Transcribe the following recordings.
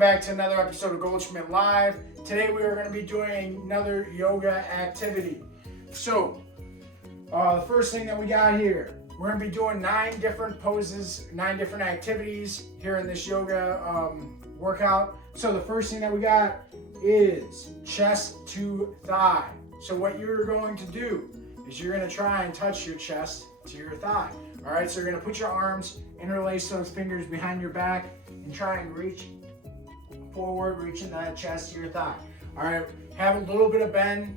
back to another episode of Goldschmidt Live. Today we are going to be doing another yoga activity. So, the first thing that we got here, we're going to be doing 9 different poses, 9 different activities here in this yoga workout. So the first thing that we got is chest to thigh. So what you're going to do is you're going to try and touch your chest to your thigh. All right, so you're going to put your arms, interlace those fingers behind your back, and try and reach forward, reaching that chest to your thigh. All right, have a little bit of bend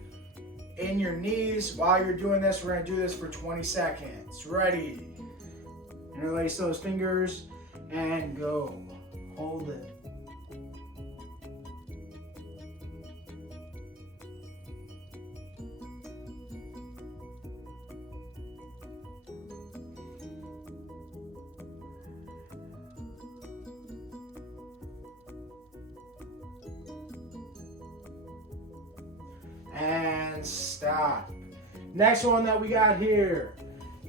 in your knees. While you're doing this, we're going to do this for 20 seconds. Ready? Interlace those fingers and go. Hold it. And stop. Next one that we got here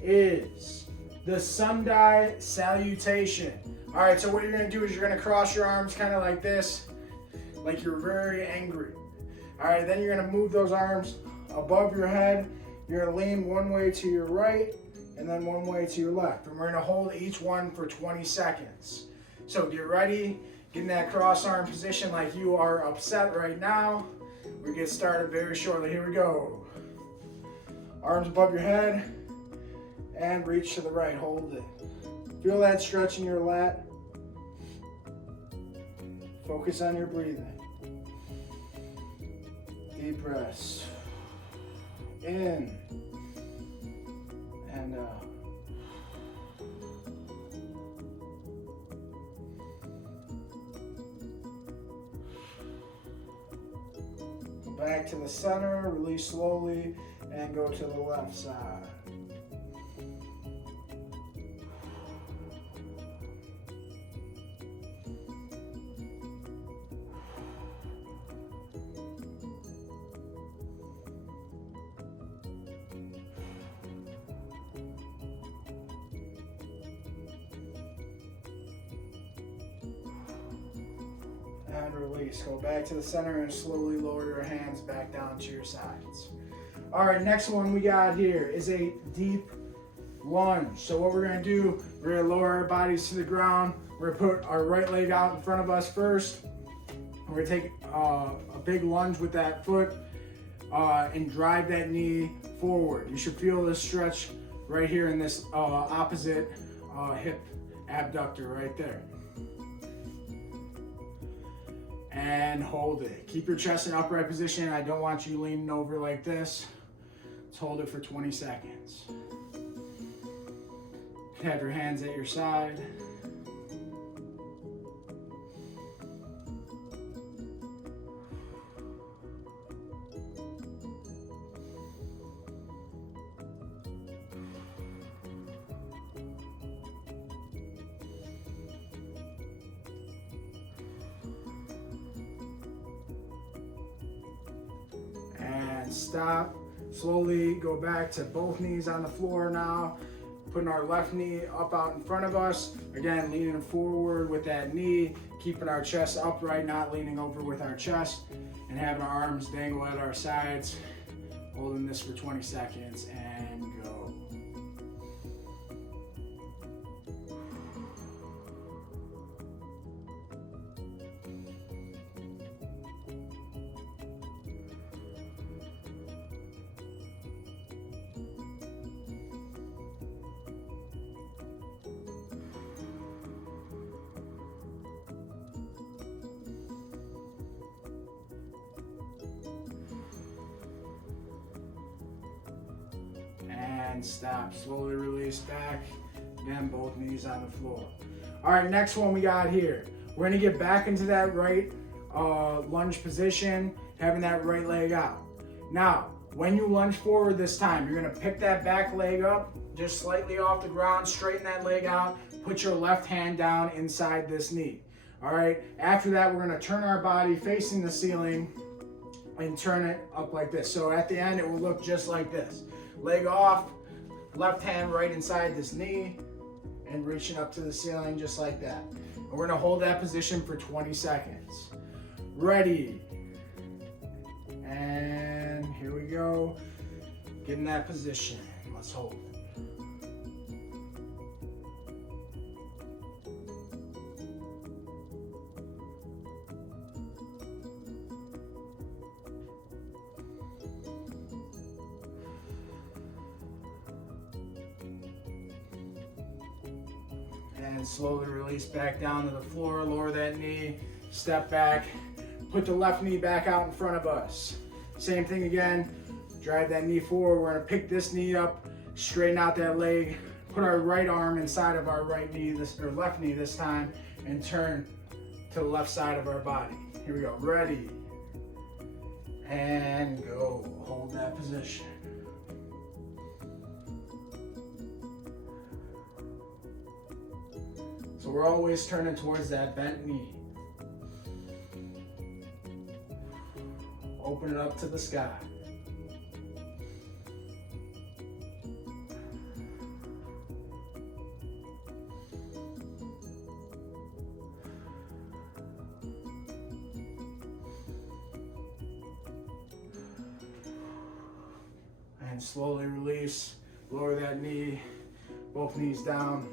is the sundial salutation. All right, so what you're gonna do is you're gonna cross your arms kind of like this, like you're very angry. All right, then you're gonna move those arms above your head. You're gonna lean one way to your right and then one way to your left. And we're gonna hold each one for 20 seconds. So get ready, get in that cross arm position like you are upset right now. We get started very shortly. Here we go. Arms above your head and reach to the right. Hold it. Feel that stretch in your lat. Focus on your breathing. Deep breaths. In and out. Back to the center, release slowly, and go to the left side. And release. Go back to the center and slowly lower your hands back down to your sides. All right, next one we got here is a deep lunge. So what we're gonna do, we're gonna lower our bodies to the ground. We're gonna put our right leg out in front of us first. We're gonna take a big lunge with that foot and drive that knee forward. You should feel this stretch right here in this opposite hip abductor right there. And hold it. Keep your chest in upright position. I don't want you leaning over like this. Let's hold it for 20 seconds. Have your hands at your side. Stop. Slowly go back to both knees on the floor now. Putting our left knee up out in front of us. Again, leaning forward with that knee. Keeping our chest upright, not leaning over with our chest. And having our arms dangle at our sides. Holding this for 20 seconds and go. And stop. Slowly release back. Again, both knees on the floor. All right, next one we got here. We're gonna get back into that right lunge position, having that right leg out. Now, when you lunge forward this time, you're gonna pick that back leg up, just slightly off the ground, straighten that leg out, put your left hand down inside this knee. All right, after that, we're gonna turn our body facing the ceiling and turn it up like this. So at the end, it will look just like this. Leg off, left hand right inside this knee, and reaching up to the ceiling just like that. And we're gonna hold that position for 20 seconds. Ready. And here we go. Get in that position. Let's hold. And slowly release back down to the floor, lower that knee, step back, put the left knee back out in front of us. Same thing again, drive that knee forward. We're gonna pick this knee up, straighten out that leg, put our right arm inside of our right knee, or left knee this time, and turn to the left side of our body. Here we go, ready, and go. Hold that position. So we're always turning towards that bent knee. Open it up to the sky. And slowly release, lower that knee, both knees down.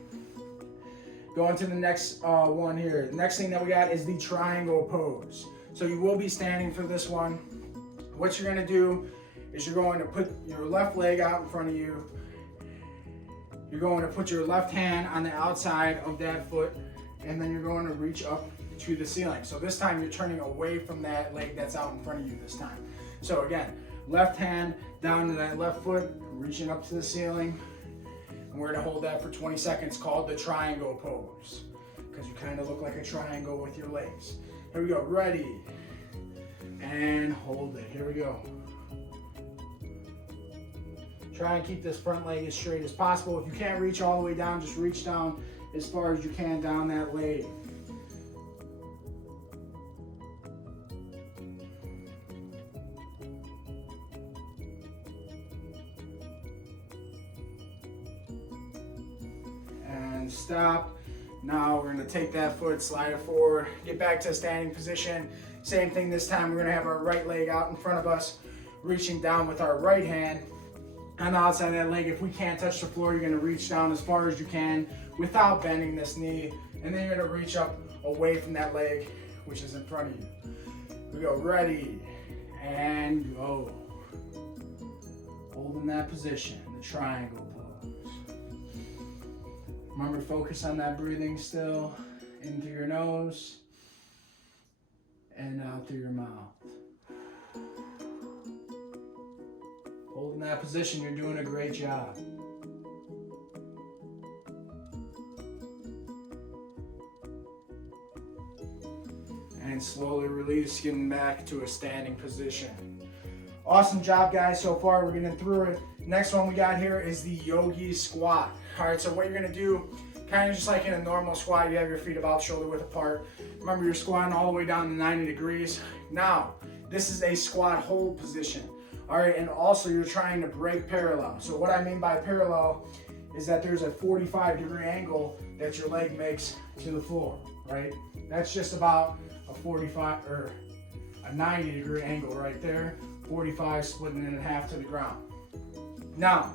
Going to the next one here. The next thing that we got is the triangle pose. So you will be standing for this one. What you're gonna do is you're going to put your left leg out in front of you. You're going to put your left hand on the outside of that foot, and then you're going to reach up to the ceiling. So this time you're turning away from that leg that's out in front of you this time. So again, left hand down to that left foot, reaching up to the ceiling. And we're gonna hold that for 20 seconds, called the triangle pose, because you kind of look like a triangle with your legs. Here we go, ready, and hold it. Here we go. Try and keep this front leg as straight as possible. If you can't reach all the way down, just reach down as far as you can down that leg. And stop. Now we're going to take that foot, slide it forward, get back to a standing position. Same thing this time. We're going to have our right leg out in front of us, reaching down with our right hand on the outside of that leg. If we can't touch the floor, you're going to reach down as far as you can without bending this knee, and then you're going to reach up away from that leg, which is in front of you. We go, ready, and go. Holding that position, the triangle pose. Remember, focus on that breathing still, in through your nose and out through your mouth. Holding that position, you're doing a great job. And slowly release, getting back to a standing position. Awesome job, guys, so far. We're getting through it. Next one we got here is the yogi squat. All right, so what you're gonna do, kind of just like in a normal squat, you have your feet about shoulder width apart. Remember, you're squatting all the way down to 90 degrees. Now, this is a squat hold position. All right, and also you're trying to break parallel. So what I mean by parallel is that there's a 45-degree angle that your leg makes to the floor, right? That's just about a 45 or a 90-degree angle right there. 45 splitting it in half to the ground. Now,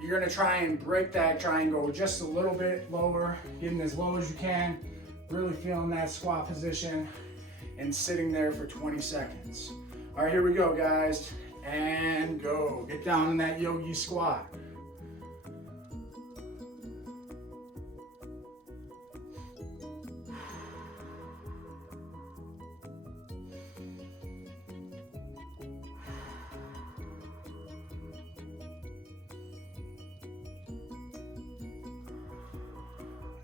you're gonna try and break that triangle just a little bit lower, getting as low as you can, really feeling that squat position, and sitting there for 20 seconds. All right, here we go, guys, and go. Get down in that yogi squat.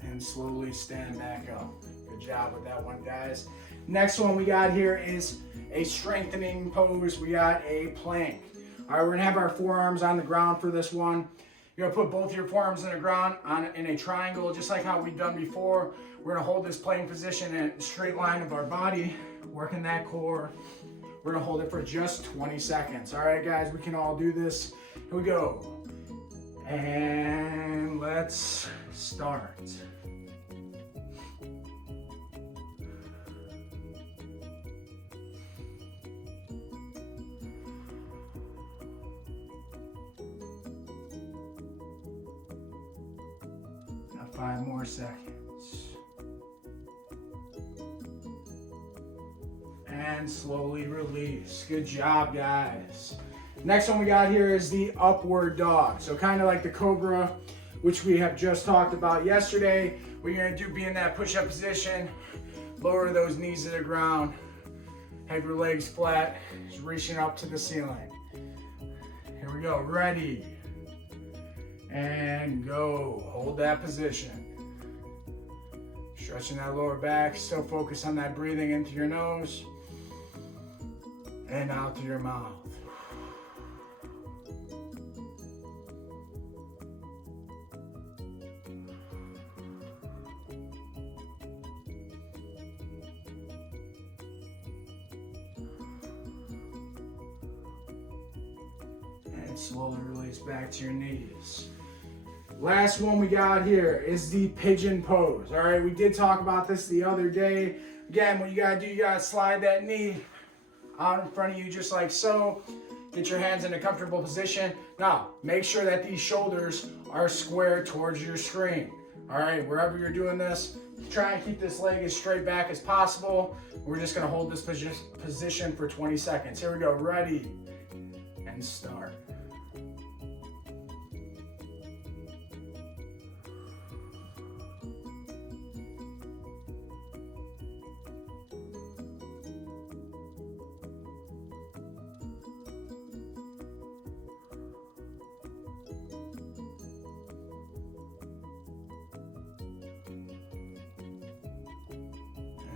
And slowly stand back up. Good job with that one, guys. Next one we got here is a strengthening pose. We got a plank. All right, we're gonna have our forearms on the ground for this one. You're gonna put both your forearms on the ground in a triangle, just like how we've done before. We're gonna hold this plank position in a straight line of our body, working that core. We're gonna hold it for just 20 seconds. All right, guys, we can all do this. Here we go. And let's start. 5 more seconds. And slowly release. Good job, guys. Next one we got here is the upward dog. So kind of like the cobra, which we have just talked about yesterday. What you're gonna do, be in that push-up position, lower those knees to the ground, have your legs flat, just reaching up to the ceiling. Here we go, ready, and go. Hold that position. Stretching that lower back, still focus on that breathing into your nose and out through your mouth. And slowly release back to your knees. Last one we got here is the pigeon pose. All right, we did talk about this the other day. Again, what you gotta do, you gotta slide that knee out in front of you just like so. Get your hands in a comfortable position. Now, make sure that these shoulders are square towards your screen. All right, wherever you're doing this, try and keep this leg as straight back as possible. We're just gonna hold this position for 20 seconds. Here we go, ready, and start.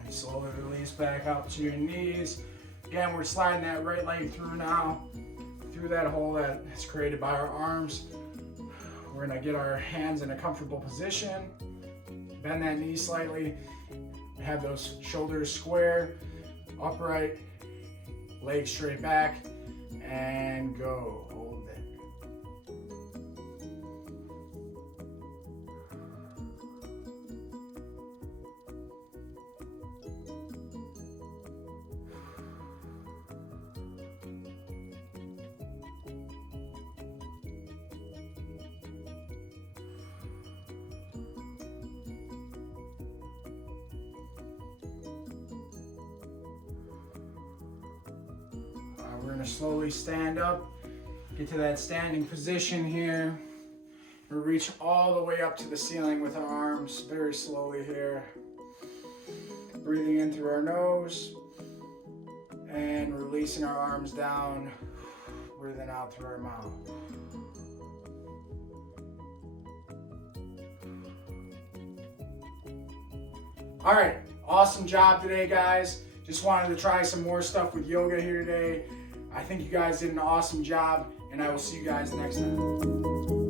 Slowly release back up to your knees. Again, we're sliding that right leg through now, through that hole that's created by our arms. We're gonna get our hands in a comfortable position, bend that knee slightly, have those shoulders square, upright, legs straight back, and go. Hold it. We're gonna slowly stand up, get to that standing position here. We reach all the way up to the ceiling with our arms, very slowly here. Breathing in through our nose and releasing our arms down, breathing out through our mouth. All right, awesome job today, guys. Just wanted to try some more stuff with yoga here today. I think you guys did an awesome job, and I will see you guys next time.